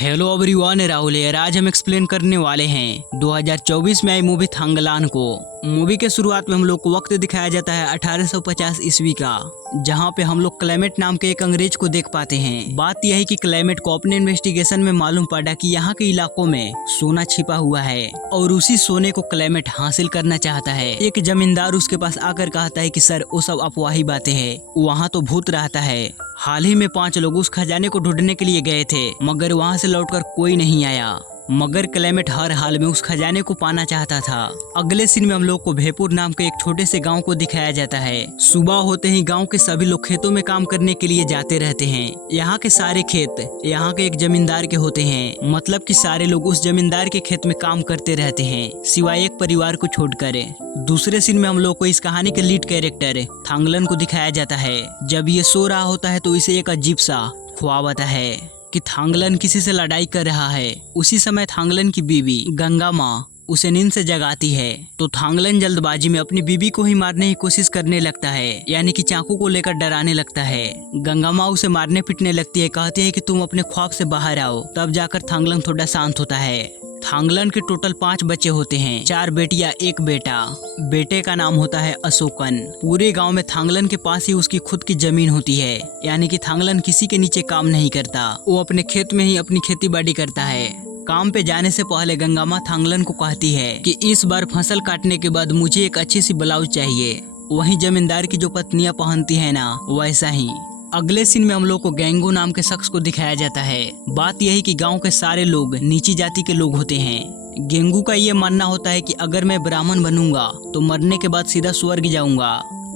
Hello everyone, Rahul है। आज हम एक्सप्लेन करने वाले हैं 2024 में आई मूवी थांगलान को। मूवी के शुरुआत में हम लोग को वक्त दिखाया जाता है 1850 ईस्वी का, जहां पे हम लोग क्लेमेट नाम के एक अंग्रेज को देख पाते हैं। बात यह है कि क्लेमेट को अपने इन्वेस्टिगेशन में मालूम पड़ा कि यहाँ के इलाकों में सोना छिपा हुआ है और उसी सोने को क्लेमेट हासिल करना चाहता है। एक जमींदार उसके पास आकर कहता है कि सर, वो सब अफवाही बातें हैं, वहाँ तो भूत रहता है। हाल ही में 5 लोग उस खजाने को ढूंढने के लिए गए थे, मगर वहाँ से लौटकर कोई नहीं आया। मगर क्लेमेट हर हाल में उस खजाने को पाना चाहता था। अगले सीन में हम लोग को भेपुर नाम के एक छोटे से गांव को दिखाया जाता है। सुबह होते ही गांव के सभी लोग खेतों में काम करने के लिए जाते रहते हैं। यहाँ के सारे खेत यहाँ के एक जमींदार के होते हैं, मतलब कि सारे लोग उस जमींदार के खेत में काम करते रहते हैं, सिवाय एक परिवार को छोड़कर। दूसरे सीन में हम लोग को इस कहानी के लीड कैरेक्टर थांगलन को दिखाया जाता है। जब ये सो रहा होता है तो इसे एक अजीब सा ख्वाब आता है कि थांगलन किसी से लड़ाई कर रहा है। उसी समय थांगलन की बीवी गंगा माँ उसे नींद से जगाती है, तो थांगलन जल्दबाजी में अपनी बीवी को ही मारने की कोशिश करने लगता है, यानी कि चाकू को लेकर डराने लगता है। गंगा माँ उसे मारने पीटने लगती है, कहती है कि तुम अपने ख्वाब से बाहर आओ। तब जाकर थांगलन थोड़ा शांत होता है। थांगलन के टोटल 5 बच्चे होते हैं, 4 बेटियां 1 बेटा। बेटे का नाम होता है अशोकन। पूरे गांव में थांगलन के पास ही उसकी खुद की जमीन होती है, यानी कि थांगलन किसी के नीचे काम नहीं करता। वो अपने खेत में ही अपनी खेती बाड़ी करता है। काम पे जाने से पहले गंगा माँ थांगलन को कहती है कि इस बार फसल काटने के बाद मुझे एक अच्छी सी ब्लाउज चाहिए, वही जमींदार की जो पत्नियां पहनती है ना, वैसा ही। अगले सीन में हम लोग को गैंगो नाम के शख्स को दिखाया जाता है। बात यही कि गांव के सारे लोग नीची जाति के लोग होते हैं। गेंगू का ये मानना होता है कि अगर मैं ब्राह्मण बनूंगा तो मरने के बाद सीधा स्वर्ग जाऊंगा।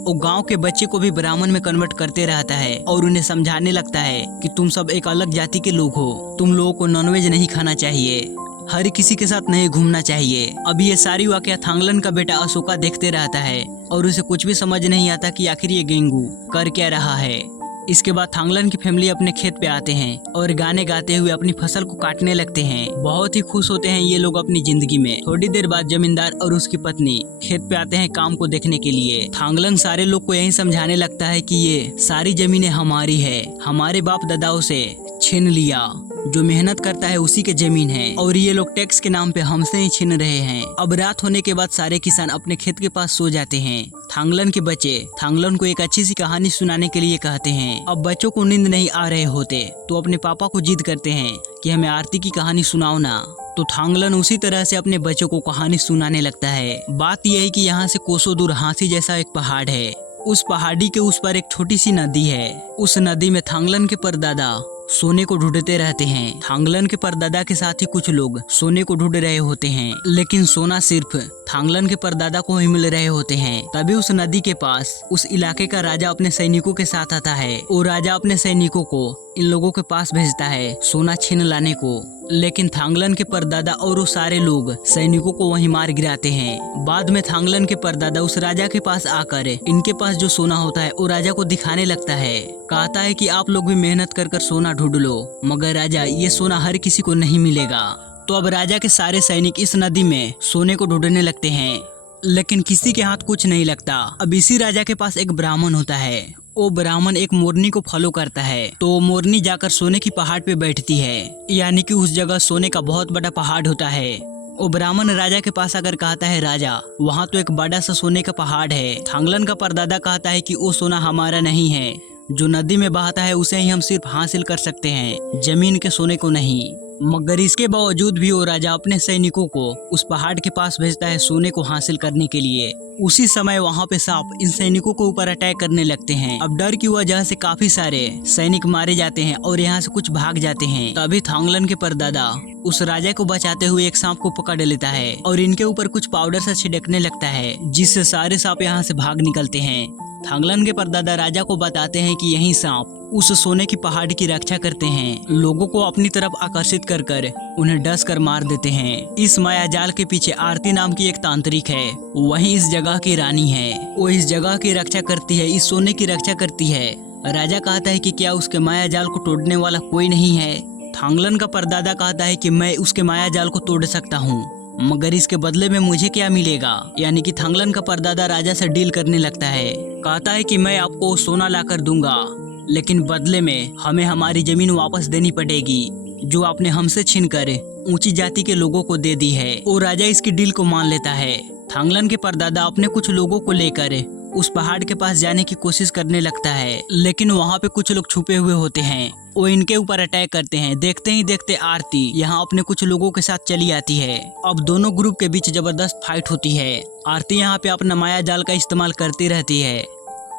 वो गांव के बच्चे को भी ब्राह्मण में कन्वर्ट करते रहता है और उन्हें समझाने लगता है कि तुम सब एक अलग जाति के लोग हो, तुम लोगों को नॉनवेज नहीं खाना चाहिए, हर किसी के साथ नहीं घूमना चाहिए। अभी ये सारी वाकया थांगलन का बेटा अशोका देखते रहता है और उसे कुछ भी समझ नहीं आता कि आखिर ये गेंगू कर क्या रहा है। इसके बाद थांगलन की फैमिली अपने खेत पे आते हैं और गाने गाते हुए अपनी फसल को काटने लगते हैं। बहुत ही खुश होते हैं ये लोग अपनी जिंदगी में। थोड़ी देर बाद जमींदार और उसकी पत्नी खेत पे आते हैं काम को देखने के लिए। थांगलन सारे लोग को यही समझाने लगता है कि ये सारी जमीनें हमारी है, हमारे बाप दादाओं से छीन लिया, जो मेहनत करता है उसी के जमीन है और ये लोग टैक्स के नाम पे हमसे ही छीन रहे हैं। अब रात होने के बाद सारे किसान अपने खेत के पास सो जाते हैं। थांगलन के बच्चे थांगलन को एक अच्छी सी कहानी सुनाने के लिए कहते हैं। अब बच्चों को नींद नहीं आ रहे होते तो अपने पापा को जिद करते हैं कि हमें आरती की कहानी सुनाओ ना। तो थांगलन उसी तरह से अपने बच्चों को कहानी सुनाने लगता है। बात यह है कि यहाँ से कोसों दूर हांसी जैसा एक पहाड़ है। उस पहाड़ी के उस पर एक छोटी सी नदी है। उस नदी में थांगलन के परदादा सोने को ढूंढते रहते हैं। थांगलन के परदादा के साथ ही कुछ लोग सोने को ढूंढ रहे होते हैं, लेकिन सोना सिर्फ थांगलन के परदादा को ही मिल रहे होते हैं। तभी उस नदी के पास उस इलाके का राजा अपने सैनिकों के साथ आता है। वो राजा अपने सैनिकों को इन लोगों के पास भेजता है सोना छीन लाने को, लेकिन थांगलन के परदादा और वो सारे लोग सैनिकों को वहीं मार गिराते हैं। बाद में थांगलन के परदादा उस राजा के पास आकर इनके पास जो सोना होता है वो राजा को दिखाने लगता है। कहता है कि आप लोग भी मेहनत कर कर सोना ढूंढ लो, मगर राजा ये सोना हर किसी को नहीं मिलेगा। तो अब राजा के सारे सैनिक इस नदी में सोने को ढूंढने लगते हैं, लेकिन किसी के हाथ कुछ नहीं लगता। अब इसी राजा के पास एक ब्राह्मण होता है। वो ब्राह्मण एक मोरनी को फॉलो करता है, तो वो मोरनी जाकर सोने की पहाड़ पे बैठती है, यानी कि उस जगह सोने का बहुत बड़ा पहाड़ होता है। वो ब्राह्मण राजा के पास आकर कहता है, राजा वहाँ तो एक बड़ा सा सोने का पहाड़ है। थांगलन का परदादा कहता है कि वो सोना हमारा नहीं है, जो नदी में बहता है उसे ही हम सिर्फ हासिल कर सकते हैं, जमीन के सोने को नहीं। मगर इसके बावजूद भी वो राजा अपने सैनिकों को उस पहाड़ के पास भेजता है सोने को हासिल करने के लिए। उसी समय वहाँ पे सांप इन सैनिकों को ऊपर अटैक करने लगते हैं। अब डर की वजह से काफी सारे सैनिक मारे जाते हैं और यहाँ से कुछ भाग जाते हैं। तभी थांगलन के परदादा उस राजा को बचाते हुए एक सांप को पकड़ लेता है और इनके ऊपर कुछ पाउडर से छिड़कने लगता है, जिससे सारे सांप यहाँ से भाग निकलते हैं। थांगलन के परदादा राजा को बताते हैं कि यही सांप उस सोने की पहाड़ की रक्षा करते हैं, लोगों को अपनी तरफ आकर्षित कर कर उन्हें डस कर मार देते हैं। इस माया जाल के पीछे आरती नाम की एक तांत्रिक है, वही इस जगह की रानी है। वो इस जगह की रक्षा करती है, इस सोने की रक्षा करती है। राजा कहता है कि क्या उसके माया जाल को तोड़ने वाला कोई नहीं है। थांगलन का परदादा कहता है कि मैं उसके माया जाल को तोड़ सकता हूँ, मगर इसके बदले में मुझे क्या मिलेगा। यानी कि थांगलन का परदादा राजा से डील करने लगता है। कहता है कि मैं आपको सोना ला कर दूंगा, लेकिन बदले में हमें हमारी जमीन वापस देनी पड़ेगी। जो आपने हमसे छीन कर ऊंची जाति के लोगों को दे दी है। और राजा इसकी डील को मान लेता है। थांगलन के परदादा अपने कुछ लोगों को लेकर उस पहाड़ के पास जाने की कोशिश करने लगता है, लेकिन वहाँ पे कुछ लोग छुपे हुए होते हैं। वो इनके ऊपर अटैक करते हैं। देखते ही देखते आरती यहाँ अपने कुछ लोगों के साथ चली आती है। अब दोनों ग्रुप के बीच जबरदस्त फाइट होती है। आरती यहाँ पे अपना माया जाल का इस्तेमाल करती रहती है।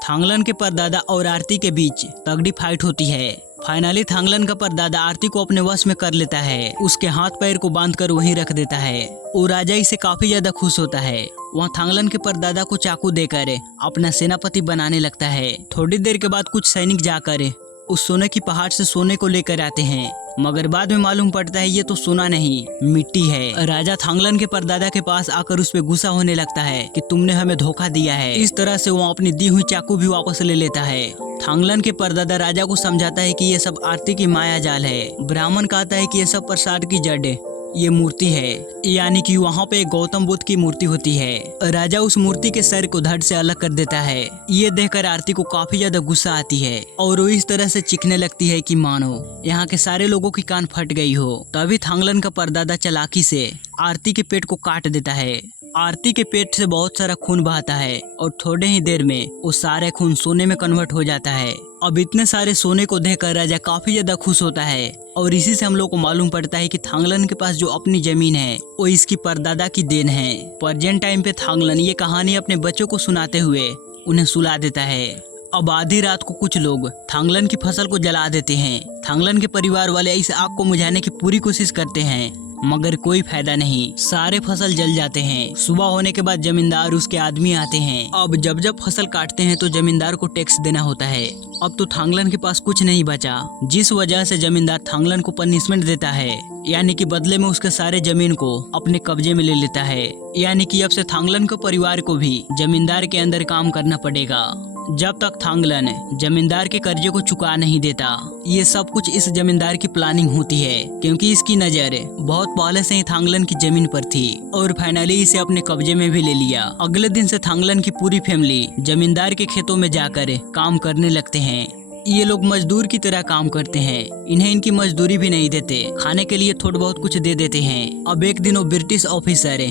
थांगलन के परदादा और आरती के बीच तगड़ी फाइट होती है। फाइनली थांगलन का परदादा आरती को अपने वश में कर लेता है। उसके हाथ पैर को बांधकर वहीं रख देता है और राजा इसे काफी ज्यादा खुश होता है। वहाँ थांगलन के परदादा को चाकू देकर अपना सेनापति बनाने लगता है। थोड़ी देर के बाद कुछ सैनिक जाकर उस सोने की पहाड़ से सोने को लेकर आते हैं, मगर बाद में मालूम पड़ता है ये तो सोना नहीं, मिट्टी है। राजा थांगलन के परदादा के पास आकर उस पे गुस्सा होने लगता है कि तुमने हमें धोखा दिया है। इस तरह से वो अपनी दी हुई चाकू भी वापस ले लेता है। थांगलन के परदादा राजा को समझाता है कि ये सब आरती की माया जाल है। ब्राह्मण कहता है कि ये सब प्रसाद की जड़ ये मूर्ति है, यानी कि वहाँ पे गौतम बुद्ध की मूर्ति होती है। राजा उस मूर्ति के सर को धड़ से अलग कर देता है। ये देखकर आरती को काफी ज्यादा गुस्सा आती है और वो इस तरह से चीखने लगती है कि मानो यहाँ के सारे लोगों की कान फट गई हो। तभी थांगलन का परदादा चालाकी से आरती के पेट को काट देता है। आरती के पेट से बहुत सारा खून बहता है और थोड़े ही देर में वो सारे खून सोने में कन्वर्ट हो जाता है। अब इतने सारे सोने को देखकर राजा काफी ज्यादा खुश होता है और इसी से हम लोग को मालूम पड़ता है कि थांगलन के पास जो अपनी जमीन है वो इसकी परदादा की देन है। प्रेजेंट टाइम पे थांगलन ये कहानी अपने बच्चों को सुनाते हुए उन्हें सुला देता है। अब आधी रात को कुछ लोग थांगलन की फसल को जला देते हैं। थांगलन के परिवार वाले इस आग को बुझाने की पूरी कोशिश करते हैं, मगर कोई फायदा नहीं, सारे फसल जल जाते हैं। सुबह होने के बाद जमींदार उसके आदमी आते हैं। अब जब जब फसल काटते हैं तो जमींदार को टैक्स देना होता है। अब तो थांगलन के पास कुछ नहीं बचा, जिस वजह से जमींदार थांगलन को पनिशमेंट देता है, यानी कि बदले में उसके सारे जमीन को अपने कब्जे में ले लेता है। यानी कि अब से थांगलन के परिवार को भी जमींदार के अंदर काम करना पड़ेगा जब तक थांगलन जमींदार के कर्जे को चुका नहीं देता। ये सब कुछ इस जमींदार की प्लानिंग होती है, क्योंकि इसकी नजर बहुत पहले से ही थांगलन की जमीन पर थी और फाइनली इसे अपने कब्जे में भी ले लिया। अगले दिन से थांगलन की पूरी फैमिली जमींदार के खेतों में जाकर काम करने लगते हैं। ये लोग मजदूर की तरह काम करते हैं। इन्हें इनकी मजदूरी भी नहीं देते, खाने के लिए थोड़ा बहुत कुछ दे देते हैं। अब एक दिन वो ब्रिटिश ऑफिसर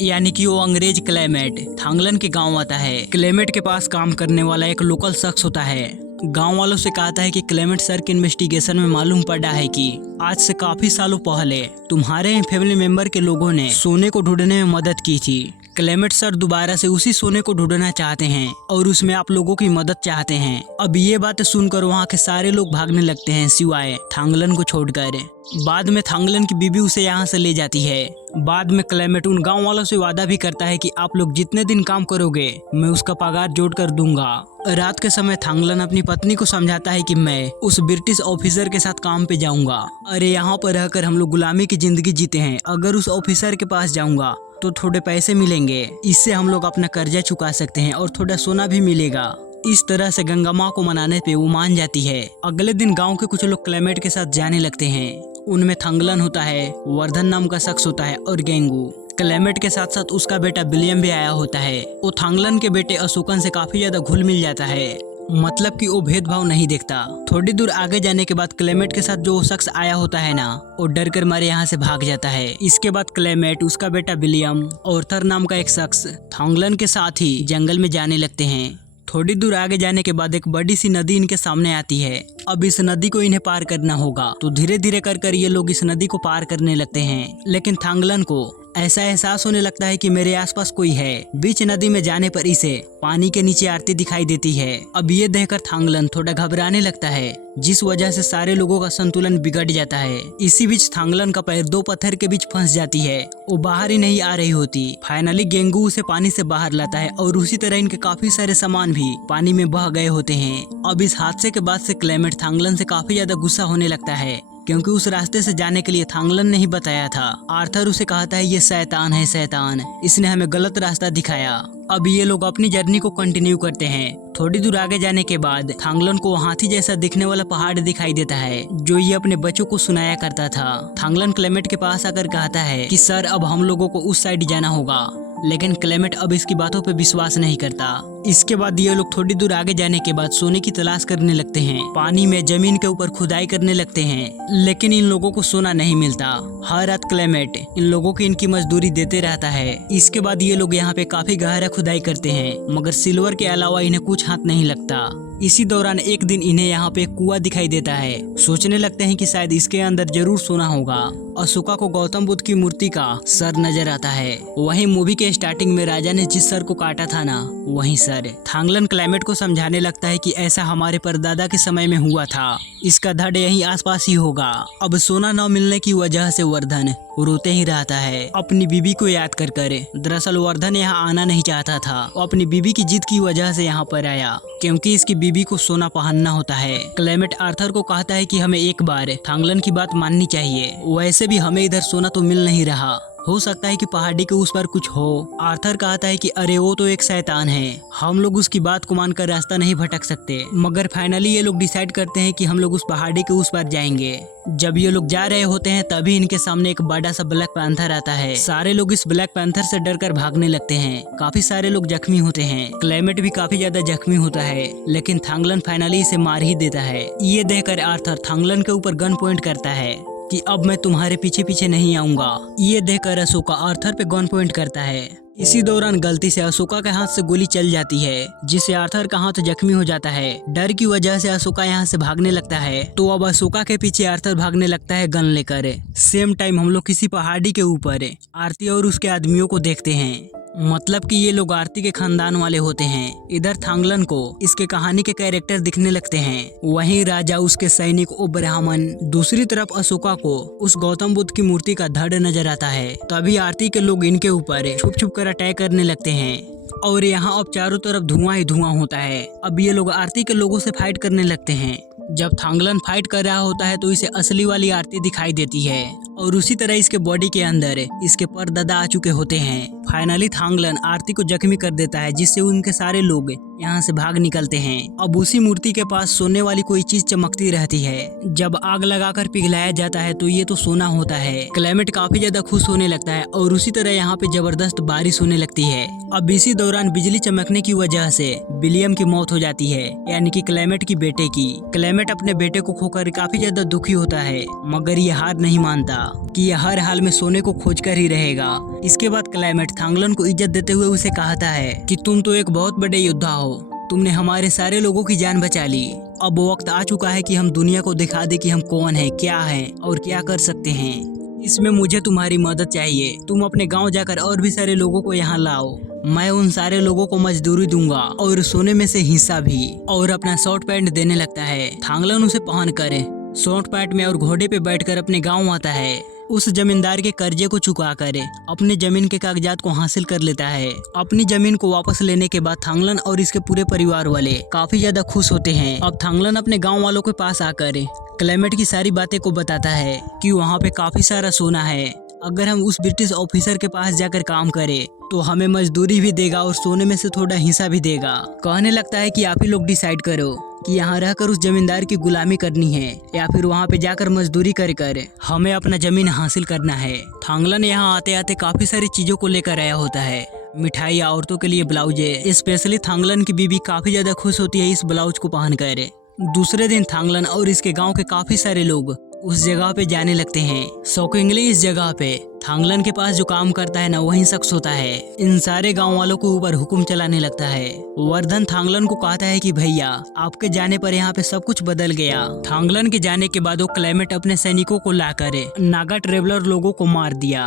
यानी कि वो अंग्रेज क्लेमेट थांगलन के गांव आता है। क्लेमेट के पास काम करने वाला एक लोकल शख्स होता है। गांव वालों से कहता है कि क्लेमेट सर के इन्वेस्टिगेशन में मालूम पड़ा है कि आज से काफी सालों पहले तुम्हारे फैमिली मेंबर के लोगों ने सोने को ढूंढने में मदद की थी। क्लेमेट सर दोबारा से उसी सोने को ढूंढना चाहते हैं और उसमें आप लोगों की मदद चाहते हैं। अब ये बातें सुनकर वहाँ के सारे लोग भागने लगते हैं, सिवाय थांगलन को छोड़कर। बाद में थांगलन की बीबी उसे यहाँ से ले जाती है। बाद में क्लेमेट उन गांव वालों से वादा भी करता है कि आप लोग जितने दिन काम करोगे मैं उसका पगार जोड़ कर दूंगा। रात के समय थांगलन अपनी पत्नी को समझाता है कि मैं उस ब्रिटिश ऑफिसर के साथ काम पे जाऊंगा। अरे यहाँ पर रहकर हम लोग गुलामी की जिंदगी जीते हैं, अगर उस ऑफिसर के पास जाऊंगा तो थोड़े पैसे मिलेंगे, इससे हम लोग अपना कर्जा चुका सकते हैं और थोड़ा सोना भी मिलेगा। इस तरह से गंगा माँ को मनाने पे वो मान जाती है। अगले दिन गांव के कुछ लोग क्लेमेट के साथ जाने लगते हैं। उनमें थांगलन होता है, वर्धन नाम का शख्स होता है और गेंगू। क्लेमेट के साथ साथ उसका बेटा विलियम भी आया होता है। वो थांगलन के बेटे अशोकन से काफी ज्यादा घुल मिल जाता है, मतलब कि वो भेदभाव नहीं देखता। थोड़ी दूर आगे जाने के बाद क्लेमेट के साथ जो शख्स आया होता है ना, वो डर कर मारे यहाँ से भाग जाता है। इसके बाद क्लेमेट, उसका बेटा विलियम और थर नाम का एक शख्स थांगलन के साथ ही जंगल में जाने लगते हैं। थोड़ी दूर आगे जाने के बाद एक बड़ी सी नदी इनके सामने आती है। अब इस नदी को इन्हें पार करना होगा, तो धीरे धीरे कर ये लोग इस नदी को पार करने लगते हैं। लेकिन थांगलन को ऐसा एहसास होने लगता है कि मेरे आसपास कोई है। बीच नदी में जाने पर इसे पानी के नीचे आरती दिखाई देती है। अब ये देखकर थांगलन थोड़ा घबराने लगता है, जिस वजह से सारे लोगों का संतुलन बिगड़ जाता है। इसी बीच थांगलन का पैर दो पत्थर के बीच फंस जाती है, वो बाहर ही नहीं आ रही होती। फाइनली गेंगू उसे पानी से बाहर लाता है और उसी तरह इनके काफी सारे सामान भी पानी में बह गए होते हैं। अब इस हादसे के बाद से क्लेमेट थांगलन से काफी ज्यादा गुस्सा होने लगता है, क्योंकि उस रास्ते से जाने के लिए थांगलन ने ही बताया था। आर्थर उसे कहता है ये शैतान है, शैतान, इसने हमें गलत रास्ता दिखाया। अब ये लोग अपनी जर्नी को कंटिन्यू करते हैं। थोड़ी दूर आगे जाने के बाद थांगलन को हाथी जैसा दिखने वाला पहाड़ दिखाई देता है, जो ये अपने बच्चों को सुनाया करता था। थांगलन क्लेमेट के पास आकर कहता है कि सर अब हम लोगों को उस साइड जाना होगा। लेकिन क्लेमेट अब इसकी बातों पे विश्वास नहीं करता। इसके बाद ये लोग थोड़ी दूर आगे जाने के बाद सोने की तलाश करने लगते हैं। पानी में जमीन के ऊपर खुदाई करने लगते हैं, लेकिन इन लोगों को सोना नहीं मिलता। हर रात क्लेमेट इन लोगों की इनकी मजदूरी देते रहता है। इसके बाद ये लोग यहाँ पे काफी गहरा खुदाई करते हैं, मगर सिल्वर के अलावा इन्हें कुछ हाथ नहीं लगता। इसी दौरान एक दिन इन्हें यहाँ पे एक कुआं दिखाई देता है। सोचने लगते हैं कि शायद इसके अंदर जरूर सोना होगा। अशोका को गौतम बुद्ध की मूर्ति का सर नजर आता है। वहीं मूवी के स्टार्टिंग में राजा ने जिस सर को काटा था ना, वही सर। थांगलन क्लेमेट को समझाने लगता है कि ऐसा हमारे परदादा के समय में हुआ था, इसका धड़ यहीं आसपास ही होगा। अब सोना न मिलने की वजह से वर्धन रोते ही रहता है, अपनी बीबी को याद कर कर। दरअसल वर्धन यहाँ आना नहीं चाहता था, वो अपनी बीबी की जिद की वजह से यहाँ पर आया, क्योंकि इसकी बीबी को सोना पहनना होता है। क्लेमेट आर्थर को कहता है कि हमें एक बार थांगलन की बात माननी चाहिए, वैसे भी हमें इधर सोना तो मिल नहीं रहा, हो सकता है कि पहाड़ी के उस पर कुछ हो। आर्थर कहता है कि अरे वो तो एक शैतान है, हम लोग उसकी बात को मानकर रास्ता नहीं भटक सकते। मगर फाइनली ये लोग डिसाइड करते हैं कि हम लोग उस पहाड़ी के उस पर जाएंगे। जब ये लोग जा रहे होते हैं तभी इनके सामने एक बड़ा सा ब्लैक पैंथर आता है। सारे लोग इस ब्लैक पैंथर से डरकर भागने लगते हैं। काफी सारे लोग जख्मी होते हैं। क्लेमेट भी काफी ज्यादा जख्मी होता है, लेकिन थांगलन फाइनली इसे मार ही देता है। ये देखकर आर्थर थांगलन के ऊपर गन पॉइंट करता है कि अब मैं तुम्हारे पीछे पीछे नहीं आऊंगा। ये देखकर अशोका आर्थर पे गन पॉइंट करता है। इसी दौरान गलती से अशोका के हाथ से गोली चल जाती है, जिससे आर्थर का हाथ जख्मी हो जाता है। डर की वजह से अशोका यहाँ से भागने लगता है, तो अब अशोका के पीछे आर्थर भागने लगता है गन लेकर। सेम टाइम हम लोग किसी पहाड़ी के ऊपर आरती और उसके आदमियों को देखते हैं, मतलब कि ये लोग आरती के खानदान वाले होते हैं। इधर थांगलन को इसके कहानी के कैरेक्टर दिखने लगते हैं, वहीं राजा, उसके सैनिक और ब्राह्मण। दूसरी तरफ अशोका को उस गौतम बुद्ध की मूर्ति का धड़ नजर आता है। तभी आरती के लोग इनके ऊपर छुप छुप कर अटैक करने लगते हैं और यहाँ अब चारों तरफ धुआं ही धुआं होता है। अब ये लोग आरती के लोगों से फाइट करने लगते हैं। जब थांगलन फाइट कर रहा होता है तो इसे असली वाली आरती दिखाई देती है और उसी तरह इसके बॉडी के अंदर इसके परदादा आ चुके होते हैं। फाइनली थांगलन आरती को जख्मी कर देता है, जिससे उनके सारे लोग यहाँ से भाग निकलते हैं। अब उसी मूर्ति के पास सोने वाली कोई चीज चमकती रहती है। जब आग लगाकर पिघलाया जाता है तो ये तो सोना होता है। क्लेमेट काफी ज्यादा खुश होने लगता है और उसी तरह यहाँ पे जबरदस्त बारिश होने लगती है। अब इसी दौरान बिजली चमकने की वजह से विलियम की मौत हो जाती है, यानी कि क्लेमेट की बेटे की। क्लेमेट अपने बेटे को खोकर काफी ज्यादा दुखी होता है, मगर ये हार नहीं मानता कि यह हर हाल में सोने को खोज कर ही रहेगा। इसके बाद क्लेमेट थांगलन को इज्जत देते हुए उसे कहता है कि तुम तो एक बहुत बड़े योद्धा हो, तुमने हमारे सारे लोगों की जान बचा ली। अब वक्त आ चुका है कि हम दुनिया को दिखा दे कि हम कौन है, क्या है और क्या कर सकते हैं। इसमें मुझे तुम्हारी मदद चाहिए। तुम अपने गांव जाकर और भी सारे लोगों को यहाँ लाओ। मैं उन सारे लोगों को मजदूरी दूंगा और सोने में से हिस्सा भी। और अपना शॉर्ट पैंट देने लगता है। थांगलन उसे पहन कर शॉर्ट पैंट में और घोड़े पे बैठकर अपने गांव आता है। उस जमींदार के कर्जे को चुका कर अपने जमीन के कागजात को हासिल कर लेता है। अपनी जमीन को वापस लेने के बाद थांगलन और इसके पूरे परिवार वाले काफी ज्यादा खुश होते हैं। अब थांगलन अपने गांव वालों के पास आकर क्लेमेट की सारी बातें को बताता है कि वहाँ पे काफी सारा सोना है। अगर हम उस ब्रिटिश ऑफिसर के पास जाकर काम करें तो हमें मजदूरी भी देगा और सोने में से थोड़ा हिस्सा भी देगा। कहने लगता है कि आप ही लोग डिसाइड करो कि यहाँ रहकर उस जमींदार की गुलामी करनी है या फिर वहाँ पे जाकर मजदूरी कर हमें अपना जमीन हासिल करना है। थांगलन यहाँ आते आते काफी सारी चीजों को लेकर आया होता है। मिठाई, औरतों के लिए ब्लाउजे। स्पेशली थांगलन की बीबी काफी ज्यादा खुश होती है इस ब्लाउज को पहनकर। दूसरे दिन थांगलन और इसके गांव के काफी सारे लोग उस जगह पे जाने लगते हैं। शॉकिंगली इस जगह पे थांगलन के पास जो काम करता है ना, वही शख्स होता है। इन सारे गांव वालों के ऊपर हुक्म चलाने लगता है। वर्धन थांगलन को कहता है कि भैया आपके जाने पर यहाँ पे सब कुछ बदल गया। थांगलन के जाने के बाद वो क्लेमेट अपने सैनिकों को लाकर नागा ट्रेवलर लोगों को मार दिया।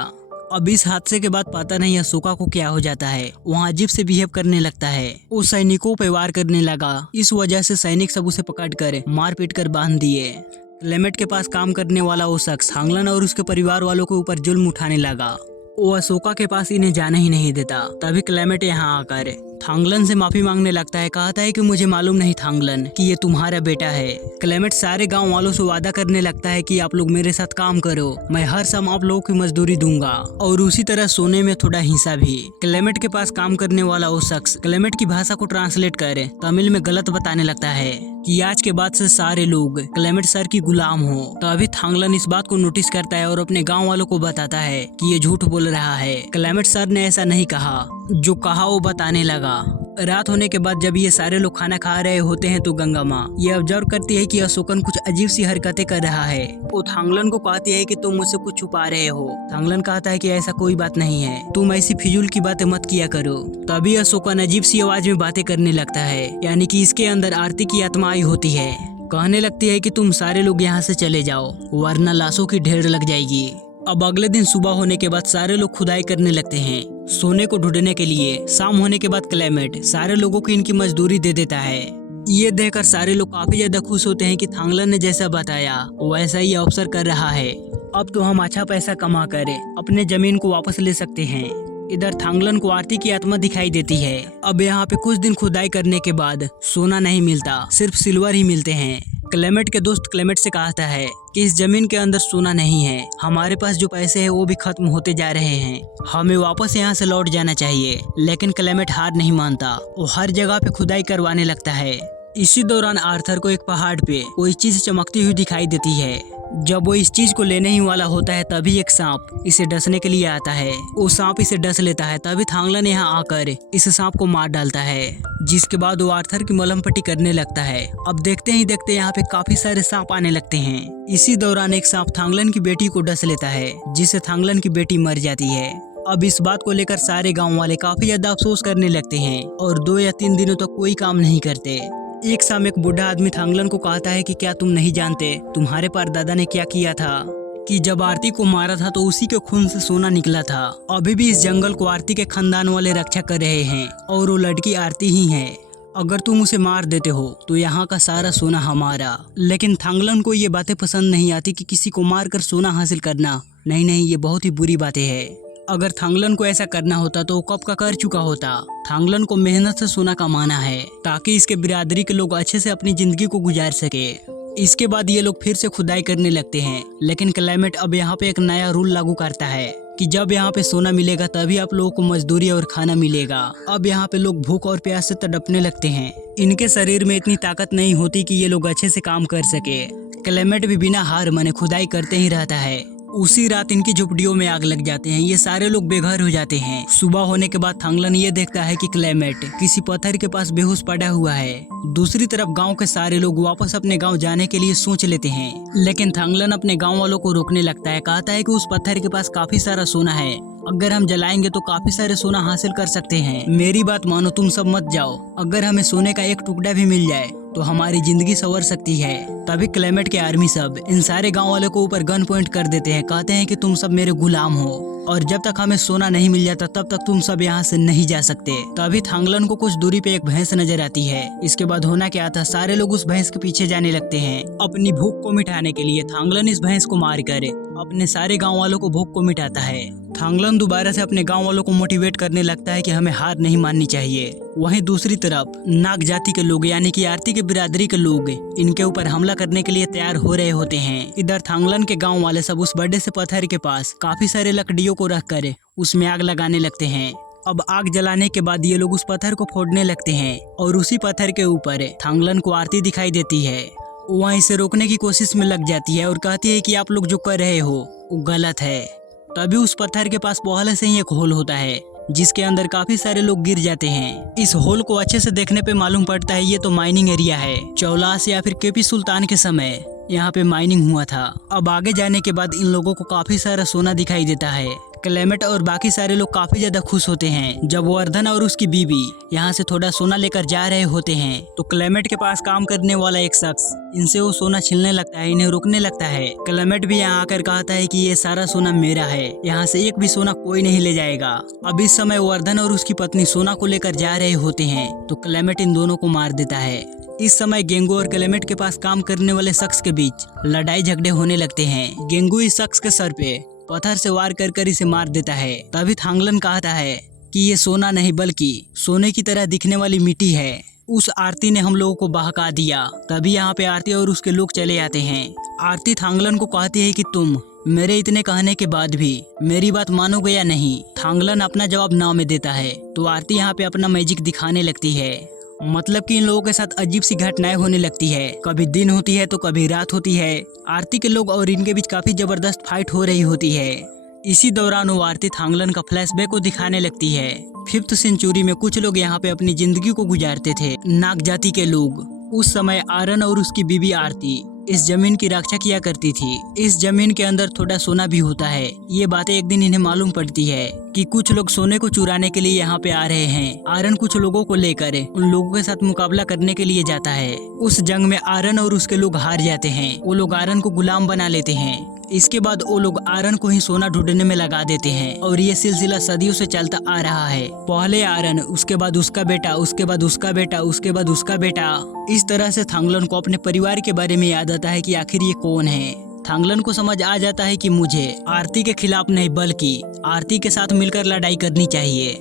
अब इस हादसे के बाद पता नहीं अशोका को क्या हो जाता है, वहाँ अजीब से बिहेव करने लगता है। वो सैनिकों पे वार करने लगा। इस वजह से सैनिक सब उसे पकड़कर मार पीट कर बांध दिए। क्लेमेट के पास काम करने वाला वो शख्स थांगलन और उसके परिवार वालों के ऊपर जुल्म उठाने लगा। वो अशोका के पास इन्हें जाने ही नहीं देता। तभी क्लेमेट यहाँ आकर थांगलन से माफी मांगने लगता है। कहता है कि मुझे मालूम नहीं थांगलन कि ये तुम्हारा बेटा है। क्लेमेट सारे गांव वालों से वादा करने लगता है कि आप लोग मेरे साथ काम करो, मैं हर शाम आप लोगों की मजदूरी दूंगा और उसी तरह सोने में थोड़ा हिस्सा भी। क्लेमेट के पास काम करने वाला वो शख्स क्लेमेट की भाषा को ट्रांसलेट कर तमिल में गलत बताने लगता है। कि आज के बाद से सारे लोग क्लेमेट सर की गुलाम हो। तभी थांगलन इस बात को नोटिस करता है और अपने गांव वालों को बताता है कि ये झूठ बोल रहा है। क्लेमेट सर ने ऐसा नहीं कहा। जो कहा वो बताने लगा। रात होने के बाद जब ये सारे लोग खाना खा रहे होते हैं तो गंगा माँ ये ऑब्जर्व करती है कि अशोकन कुछ अजीब सी हरकतें कर रहा है। वो थांगलन को कहती है कि तुम मुझसे कुछ छुपा रहे हो। थांगलन कहता है कि ऐसा कोई बात नहीं है, तुम ऐसी फिजूल की बातें मत किया करो। तभी अशोकन अजीब सी आवाज में बातें करने लगता है, यानी कि इसके अंदर आरती की आत्मा आई होती है। कहने लगती है कि तुम सारे लोग यहाँ से चले जाओ वरना लाशों की ढेर लग जाएगी। अब अगले दिन सुबह होने के बाद सारे लोग खुदाई करने लगते हैं सोने को ढूंढने के लिए। शाम होने के बाद क्लेमेट सारे लोगों को इनकी मजदूरी दे देता है। ये देखकर सारे लोग काफी ज्यादा खुश होते हैं कि थांगलन ने जैसा बताया वैसा ही अवसर कर रहा है। अब तो हम अच्छा पैसा कमा कर अपने जमीन को वापस ले सकते हैं। इधर थांगलन को आरती की आत्मा दिखाई देती है। अब यहाँ पे कुछ दिन खुदाई करने के बाद सोना नहीं मिलता, सिर्फ सिल्वर ही मिलते हैं। क्लेमेट के दोस्त क्लेमेट से कहता है कि इस जमीन के अंदर सोना नहीं है, हमारे पास जो पैसे हैं वो भी खत्म होते जा रहे हैं, हमें वापस यहाँ से लौट जाना चाहिए। लेकिन क्लेमेट हार नहीं मानता, वो हर जगह पे खुदाई करवाने लगता है। इसी दौरान आर्थर को एक पहाड़ पे कोई चीज चमकती हुई दिखाई देती है। जब वो इस चीज को लेने ही वाला होता है तभी एक सांप इसे डसने के लिए आता है। वो सांप इसे डस लेता है। तभी थांगलन यहाँ आकर इस सांप को मार डालता है, जिसके बाद वो आर्थर की मलहम पट्टी करने लगता है। अब देखते ही देखते यहाँ पे काफी सारे सांप आने लगते हैं। इसी दौरान एक सांप थांगलन की बेटी को डस लेता है, जिससे थांगलन की बेटी मर जाती है। अब इस बात को लेकर सारे गाँव वाले काफी ज्यादा अफसोस करने लगते हैं और 2 या 3 दिनों तक कोई काम नहीं करते। एक शाम एक बूढ़ा आदमी थांगलन को कहता है कि क्या तुम नहीं जानते तुम्हारे परदादा ने क्या किया था, कि जब आरती को मारा था तो उसी के खून से सोना निकला था। अभी भी इस जंगल को आरती के खानदान वाले रक्षा कर रहे हैं और वो लड़की आरती ही है। अगर तुम उसे मार देते हो तो यहाँ का सारा सोना हमारा। लेकिन थांगलन को ये बातें पसंद नहीं आती कि किसी को मार कर सोना हासिल करना। नहीं, ये बहुत ही बुरी बातें हैं। अगर थांगलन को ऐसा करना होता तो वो कब का कर चुका होता। थांगलन को मेहनत से सोना कमाना है ताकि इसके बिरादरी के लोग अच्छे से अपनी जिंदगी को गुजार सके। इसके बाद ये लोग फिर से खुदाई करने लगते हैं। लेकिन क्लाइमेट अब यहाँ पे एक नया रूल लागू करता है कि जब यहाँ पे सोना मिलेगा तभी आप लोगों को मजदूरी और खाना मिलेगा। अब यहाँ पे लोग भूख और प्यास से तड़पने लगते हैं। इनके शरीर में इतनी ताकत नहीं होती कि ये लोग अच्छे से काम कर सके। क्लाइमेट भी बिना हार माने खुदाई करते ही रहता है। उसी रात इनकी झुपड़ियों में आग लग जाते हैं। ये सारे लोग बेघर हो जाते हैं। सुबह होने के बाद थांगलन ये देखता है कि क्लेमेट किसी पत्थर के पास बेहोश पड़ा हुआ है। दूसरी तरफ गांव के सारे लोग वापस अपने गांव जाने के लिए सोच लेते हैं। लेकिन थांगलन अपने गांव वालों को रोकने लगता है। कहता है कि उस पत्थर के पास काफी सारा सोना है, अगर हम जलाएंगे तो काफी सारे सोना हासिल कर सकते हैं। मेरी बात मानो, तुम सब मत जाओ। अगर हमें सोने का एक टुकड़ा भी मिल जाए तो हमारी जिंदगी संवर सकती है। तभी क्लेमेट के आर्मी सब इन सारे गांव वालों को ऊपर गन पॉइंट कर देते हैं। कहते हैं कि तुम सब मेरे गुलाम हो और जब तक हमें सोना नहीं मिल जाता तब तक तुम सब यहाँ से नहीं जा सकते। तभी थांगलन को कुछ दूरी पे एक भैंस नजर आती है। इसके बाद होना क्या था, सारे लोग उस भैंस के पीछे जाने लगते हैं। अपनी भूख को मिटाने के लिए थांगलन इस भैंस को मार कर अपने सारे गाँव वालों को भूख को मिटाता है। थांगलन दोबारा से अपने गाँव वालों को मोटिवेट करने लगता है कि हमें हार नहीं माननी चाहिए। वहीं दूसरी तरफ नाग जाति के लोग यानी कि आरती के बिरादरी के लोग इनके ऊपर हमला करने के लिए तैयार हो रहे होते हैं। इधर थांगलन के गांव वाले सब उस बड़े से पत्थर के पास काफी सारे लकड़ियों को रखकर उसमें आग लगाने लगते हैं। अब आग जलाने के बाद ये लोग उस पत्थर को फोड़ने लगते हैं और उसी पत्थर के ऊपर थांगलन को आरती दिखाई देती है। वहाँ इसे रोकने की कोशिश में लग जाती है और कहती है कि आप लोग जो कर रहे हो वो गलत है। तभी उस पत्थर के पास पहले से ही एक होल होता है जिसके अंदर काफी सारे लोग गिर जाते हैं। इस होल को अच्छे से देखने पे मालूम पड़ता है ये तो माइनिंग एरिया है। चौलास या फिर केपी सुल्तान के समय यहाँ पे माइनिंग हुआ था। अब आगे जाने के बाद इन लोगों को काफी सारा सोना दिखाई देता है। क्लेमेट और बाकी सारे लोग काफी ज्यादा खुश होते हैं। जब वर्धन और उसकी बीवी यहाँ से थोड़ा सोना लेकर जा रहे होते हैं तो क्लेमेट के पास काम करने वाला एक शख्स इनसे वो सोना छीनने लगता है, इन्हें रोकने लगता है। क्लेमेट भी यहाँ आकर कहता है कि ये सारा सोना मेरा है, यहाँ से एक भी सोना कोई नहीं ले जाएगा। अब इस समय वर्धन और उसकी पत्नी सोना को लेकर जा रहे होते हैं तो क्लेमेट इन दोनों को मार देता है। इस समय गेंगू और क्लेमेट के पास काम करने वाले शख्स के बीच लड़ाई झगड़े होने लगते हैं। गेंगू इस शख्स के सर पे पत्थर से वार कर इसे मार देता है। तभी थांगलन कहता है कि ये सोना नहीं बल्कि सोने की तरह दिखने वाली मिट्टी है। उस आरती ने हम लोगों को बहका दिया। तभी यहाँ पे आरती और उसके लोग चले आते हैं। आरती थांगलन को कहती है कि तुम मेरे इतने कहने के बाद भी मेरी बात मानोगे या नहीं। थांगलन अपना जवाब ना में देता है तो आरती यहाँ पे अपना मैजिक दिखाने लगती है। मतलब कि इन लोगों के साथ अजीब सी घटनाएं होने लगती है। कभी दिन होती है तो कभी रात होती है। आरती के लोग और इनके बीच काफी जबरदस्त फाइट हो रही होती है। इसी दौरान वो आरती थांगलन का फ्लैशबैक को दिखाने लगती है। 5th सेंचुरी में कुछ लोग यहाँ पे अपनी जिंदगी को गुजारते थे, नाग जाति के लोग। उस समय आरन और उसकी बीवी आरती इस जमीन की रक्षा किया करती थी। इस जमीन के अंदर थोड़ा सोना भी होता है। ये बातें एक दिन इन्हें मालूम पड़ती है कि कुछ लोग सोने को चुराने के लिए यहाँ पे आ रहे हैं। आरन कुछ लोगों को लेकर उन लोगों के साथ मुकाबला करने के लिए जाता है। उस जंग में आरन और उसके लोग हार जाते हैं। वो लोग आरन को गुलाम बना लेते हैं। इसके बाद वो लोग आरन को ही सोना ढूंढने में लगा देते हैं और ये सिलसिला सदियों से चलता आ रहा है। पहले आरन, उसके बाद उसका बेटा, उसके बाद उसका बेटा, उसके बाद उसका बेटा। इस तरह से थांगलन को अपने परिवार के बारे में याद आता है कि आखिर ये कौन है। थांगलन को समझ आ जाता है कि मुझे आरती के खिलाफ नहीं बल्कि आरती के साथ मिलकर लड़ाई करनी चाहिए।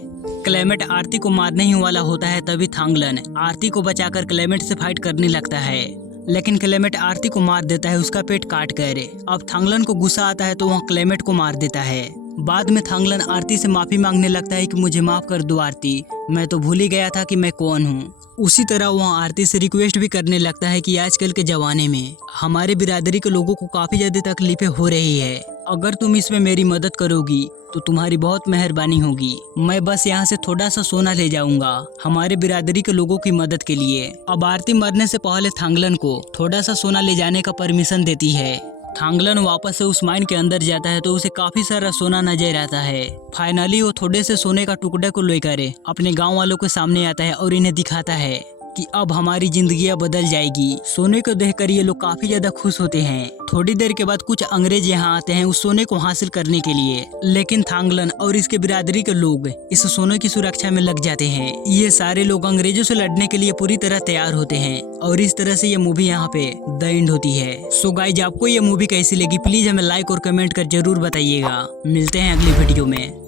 क्लेमेंट आरती को मारने ही वाला होता है, तभी थांगलन आरती को बचाकर क्लेमेंट से फाइट करने लगता है। लेकिन क्लेमेंट आरती को मार देता है, उसका पेट काट कर। अब थांगलन को गुस्सा आता है तो वह क्लेमेंट को मार देता है। बाद में थांगलन आरती से माफी मांगने लगता है कि मुझे माफ कर दो आरती, मैं तो भूल ही गया था कि मैं कौन हूँ। उसी तरह वह आरती से रिक्वेस्ट भी करने लगता है कि आजकल के जमाने में हमारे बिरादरी के लोगों को काफी ज्यादा तकलीफें हो रही है। अगर तुम इसमें मेरी मदद करोगी तो तुम्हारी बहुत मेहरबानी होगी। मैं बस यहाँ से थोड़ा सा सोना ले जाऊंगा हमारे बिरादरी के लोगों की मदद के लिए। अब आरती मरने से पहले थांगलन को थोड़ा सा सोना ले जाने का परमिशन देती है। थांगलन वापस से उस माइन के अंदर जाता है तो उसे काफी सारा सोना नजर आता है। फाइनली वो थोड़े से सोने का टुकड़े को लेकर अपने गांव वालों के सामने आता है और इन्हें दिखाता है कि अब हमारी जिंदगियां बदल जाएगी। सोने को देखकर ये लोग काफी ज्यादा खुश होते हैं। थोड़ी देर के बाद कुछ अंग्रेज यहाँ आते हैं उस सोने को हासिल करने के लिए, लेकिन थांगलन और इसके बिरादरी के लोग इस सोने की सुरक्षा में लग जाते हैं। ये सारे लोग अंग्रेजों से लड़ने के लिए पूरी तरह तैयार होते हैं और इस तरह से ये मूवी यहाँ पे द एंड होती है। सो गाइज, आपको ये मूवी कैसी लगी प्लीज हमें लाइक और कमेंट कर जरूर बताइएगा। मिलते हैं अगली वीडियो में।